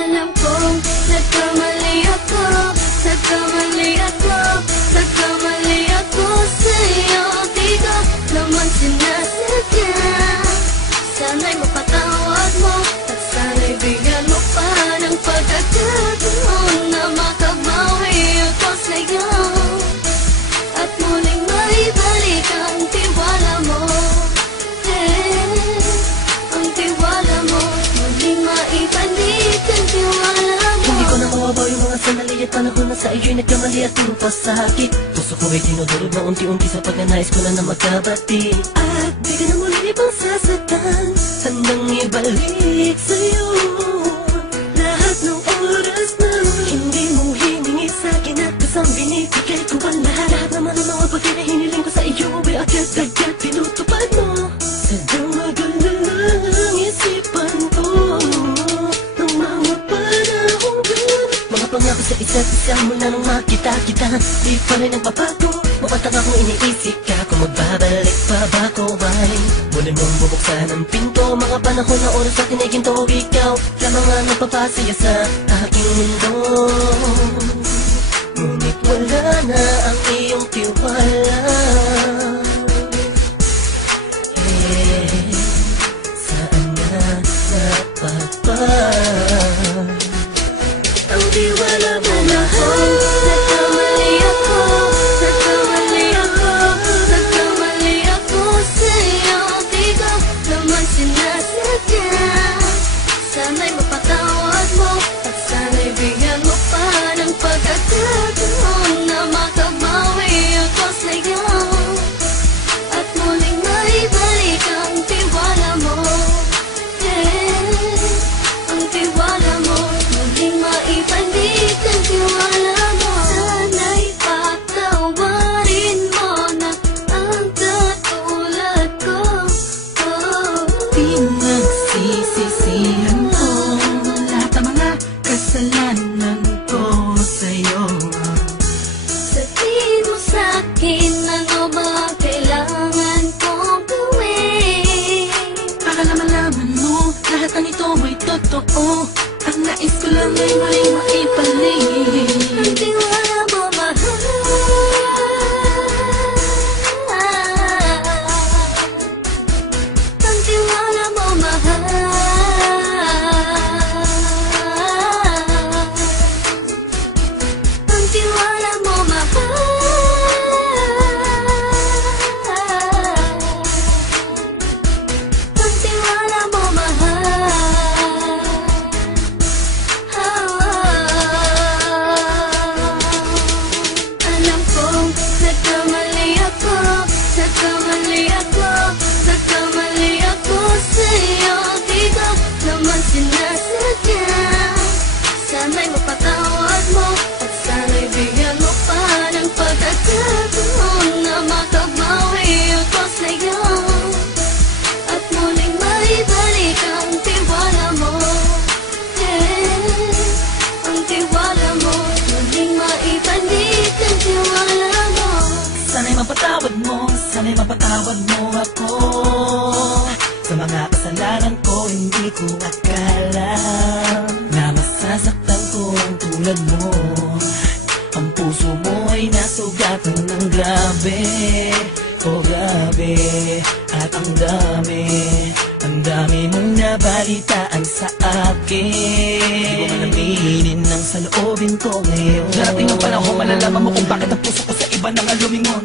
Alam kong nagkamali ako, nagkamali ako, nagkamali ako sa'yo. Di ko naman sinasadya. Sana'y mapatawad mo at sana'y bigyan mo pa ng pagkakataon na makabawi ako sa'yo at muling maibalik ang tiwala mo. Ang tiwala mo, muling maibalik ang tiwala mo. Hindi ko na mawabaw yung mga sandali at panahon na sa iyo'y nagkamali at puro pasakit. Puso ko ay tinudurog na unti-unti sa pagnanais ko na magkabati. At di ka na muli ibang sasaktan, handang ibalik sa'yo lahat ng oras na hindi mo hiningi sa'kin at kasang binibigay ko ang lahat. Naman ang mga bagay na hiniling ko sa iyo ay agad-agad tinutupad mo. Sadyang magalang isipan ko ng mga panahong gan. Mga pangako sa isa't isa mula nung makita kita, di pa rin nagbabago. Mamatang akong iniisip ka kung magbabalik pa ba ko ay muli mong bubuksan ang pinto. Mga panahon na oras sa tiniginto, ikaw lamang ang nagpapasaya sa aking mundo. Ngunit wala na ang iyong tiwala. Saan na napagpag ang tiwala mo mahal? Nagkamali ako, nagkamali ako, nagkamali ako sa'yo. Di ko naman sinasadya. Sana'y mapatawad mo at sana'y bigyan mo pa ng pagkakataon na makabawi ako sa'yo at muling maibalik ang tiwala mo. Ang tiwala mo, muling maibalik ang tiwala mo. Sana'y patawarin mo na ang katulad ko. Pinagsisisihan ko lahat ng mga kasalanan ko sa'yo. Sabihin mo sa'kin ano ba ang kailangan kong gawin. Para malaman mo lahat ng ito ay totoo. Ang nais ko lang ay muling maibalik Ang tiwala mo mahal. Ang tiwala mo mahal. Ang tiwala mo mahal. Ang tiwala mo mahal. Alam kong nagkamali ako, nagkamali ako, nagkamali ako sa'yo. Di ko naman sinasadya. Sana'y mapatawad mo at sana'y bigyan mo pa ng pagkakataon na makabawi ako sa'yo at muling maibalik ang tiwala mo. Ang tiwala mo, muling maibalik ang tiwala mo. Sana'y mapatawad mo, sana'y mapatawad mo ako sa mga kasalanan ko. Hindi ko akala na masasaktan ko ang tulad mo. Ang puso mo ay nasugatan ng grabe, oh grabe. At ang dami mong nabalitaan sa akin. Di ko man aminin ang saloobin ko ngayon. Darating ang panahon, malalaman mo kung bakit ang puso ko sa iba nang alumingon.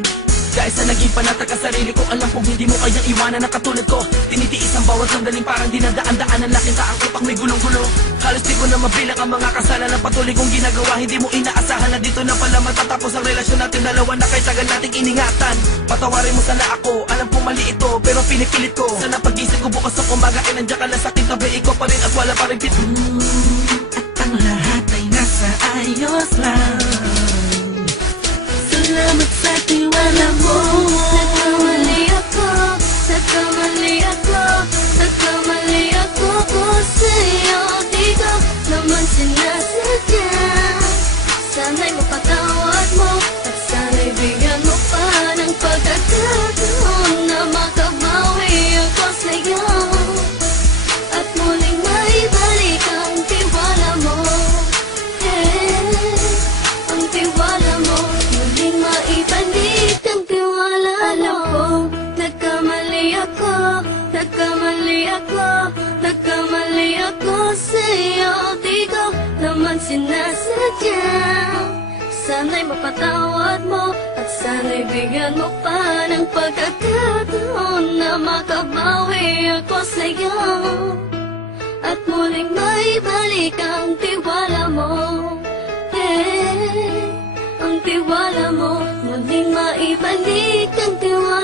Dahil sa naging panatag ka sarili ko, alam kong hindi mo kayang iwanan na katulad ko. Tinitiis ang bawat sandaling parang dinadaan-daanan. Nakita ang utak may gulong-gulo. Halos di ko na mabilang ang mga kasalanan patuloy kong ginagawa. Hindi mo inaasahan na dito na pala matatapos ang relasyon natin dalawa na kahit tagal nating iningatan. Patawarin mo sana ako, alam kong mali ito pero pinipilit ko. Sana pag-isip ko bukas ng umaga ay nandiyan ka lang sa aking tabi. Ikaw pa rin at wala pa rin at ang lahat ay nasa ayos lang. Salamat sa tiwala mo. Nagkamali ako, nagkamali ako, nagkamali ako sa'yo. Di ko naman sinasadya. Sana'y mapatawad mo at sana'y bigyan mo pa ng pagkakataon na makabawi ako sa'yo at muling maibalik ang tiwala mo. sa'yo, di ko naman sinasadya. Sana'y mapatawad mo at sana'y bigyan mo pa ng pagkakataon na makabawi ako sa'yo at muling maibalik ang tiwala mo. Ang tiwala mo, muling maibalik ang tiwala